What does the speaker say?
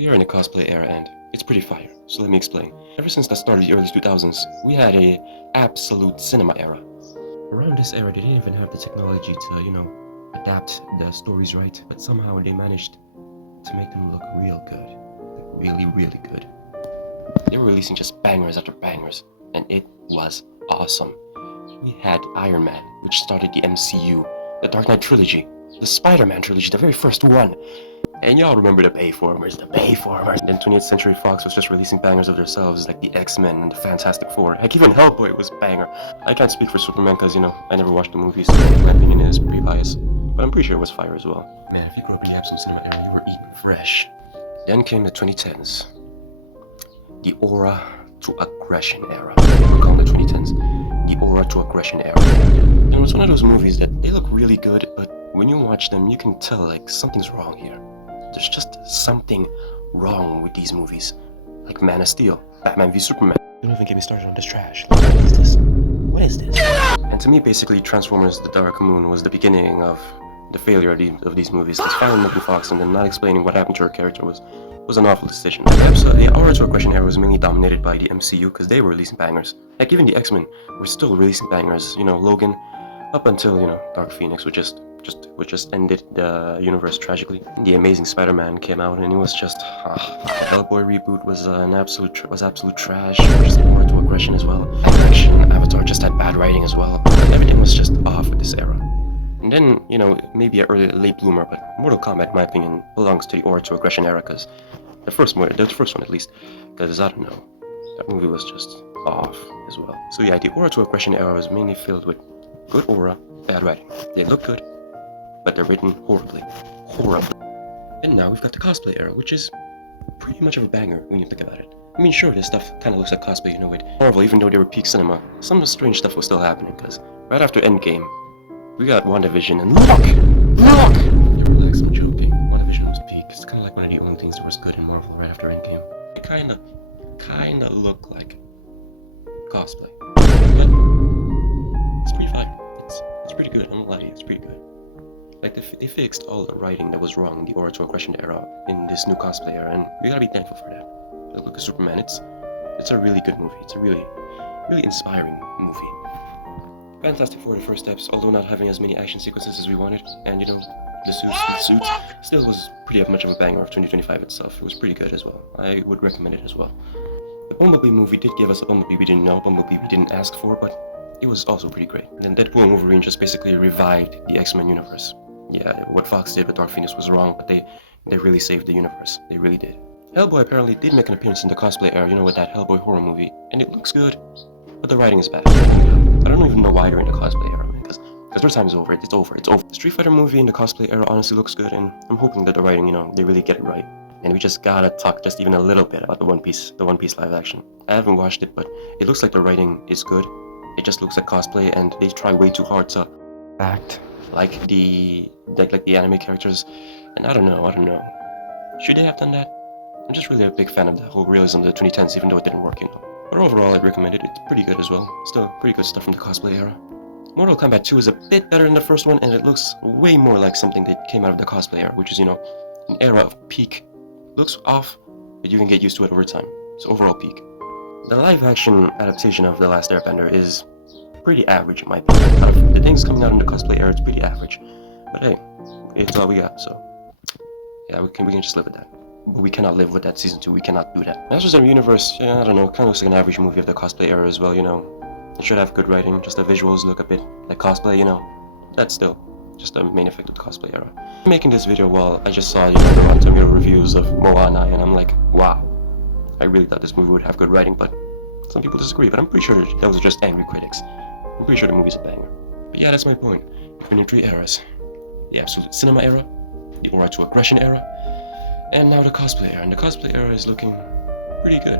We are in the cosplay era and it's pretty fire, so let me explain. Ever since the start of the early 2000s, we had a absolute cinema era. Around this era, they didn't even have the technology to, adapt the stories right, but somehow they managed to make them look real good. Like really, really good. They were releasing just bangers after bangers, and it was awesome. We had Iron Man, which started the MCU, the Dark Knight trilogy, the Spider-Man trilogy, the very first one. And y'all remember the Bayformers. Then 20th Century Fox was just releasing bangers of themselves, like the X-Men and the Fantastic Four. Heck, even Hellboy was banger. I can't speak for Superman because, I never watched the movie, so my opinion is pretty biased. But I'm pretty sure it was fire as well. Man, if you grew up in the absolute cinema era, you were eating fresh. Then came the 2010s. The aura to aggression era. We're calling the 2010s the aura to aggression era. And it's one of those movies that they look really good, but when you watch them, you can tell like something's wrong here. There's just something wrong with these movies. Like Man of Steel, Batman v Superman. Don't even get me started on this trash. What is this? What is this? And to me, basically, Transformers: The Dark Moon was the beginning of the failure of these movies. Because firing Megan Fox and then not explaining what happened to her character was an awful decision. The aura to aggression era was mainly dominated by the MCU because they were releasing bangers. Like even the X-Men were still releasing bangers. Logan, up until Dark Phoenix, which just ended the universe tragically. The Amazing Spider-Man came out, and it was just the Hellboy reboot was absolute trash. Just more into aggression as well. Action Avatar just had bad writing as well. Everything was just off with this era. And then maybe a late bloomer, but Mortal Kombat, in my opinion, belongs to the aura to aggression era because the first one at least. Because I don't know, that movie was just off as well. So yeah, the aura to aggression era was mainly filled with good aura, bad writing. They look good, but they're written horribly. And now we've got the cosplay era, which is pretty much of a banger when you think about it. I mean, sure, this stuff kind of looks like cosplay, with Marvel, even though they were peak cinema, some strange stuff was still happening, because right after Endgame, we got WandaVision, and look! Yeah, relax, I'm joking. WandaVision was peak. It's kind of like one of the only things that was good in Marvel right after Endgame. It kind of looked like cosplay, but it's pretty fire. It's pretty good, I'm not lying, it's pretty good. Like, they fixed all the writing that was wrong in the aura to aggression era in this new cosplay era, and we gotta be thankful for that. Look at Superman, it's a really good movie. It's a really, really inspiring movie. Fantastic Four, the first steps, although not having as many action sequences as we wanted, and the suit still was pretty much of a banger of 2025 itself. It was pretty good as well. I would recommend it as well. The Bumblebee movie did give us a Bumblebee we didn't know, Bumblebee we didn't ask for, but it was also pretty great. And then Deadpool and Wolverine just basically revived the X-Men universe. Yeah, what Fox did with Dark Phoenix was wrong, but they really saved the universe. They really did. Hellboy apparently did make an appearance in the cosplay era, with that Hellboy horror movie, and it looks good, but the writing is bad. I don't even know why you're in the cosplay era, because their time is over. It's over. The Street Fighter movie in the cosplay era honestly looks good, and I'm hoping that the writing, they really get it right. And we just gotta talk just even a little bit about the One Piece live action. I haven't watched it, but it looks like the writing is good. It just looks like cosplay, and they try way too hard to act like the anime characters, and I don't know. Should they have done that? I'm just really a big fan of the whole realism of the 2010s, even though it didn't work, But overall, I'd recommend it. It's pretty good as well. Still pretty good stuff from the cosplay era. Mortal Kombat 2 is a bit better than the first one, and it looks way more like something that came out of the cosplay era, which is, an era of peak. Looks off, but you can get used to it over time. So overall peak. The live-action adaptation of The Last Airbender is pretty average, in my opinion. Out of the things coming out in the cosplay era, it's pretty average. But hey, it's all we got, so yeah, we can just live with that. But we cannot live with that season 2, we cannot do that. Masters of the Universe, yeah, I don't know, kind of looks like an average movie of the cosplay era as well, It should have good writing, just the visuals look a bit like cosplay, That's still just the main effect of the cosplay era. I'm making this video while I just saw, the Rotten Tomato reviews of Moana, and I'm like, wow. I really thought this movie would have good writing, but some people disagree, but I'm pretty sure that was just angry critics. I'm pretty sure the movie's a banger. But yeah, that's my point. We've been in 3 eras. The absolute cinema era, the aura to aggression era, and now the cosplay era. And the cosplay era is looking pretty good.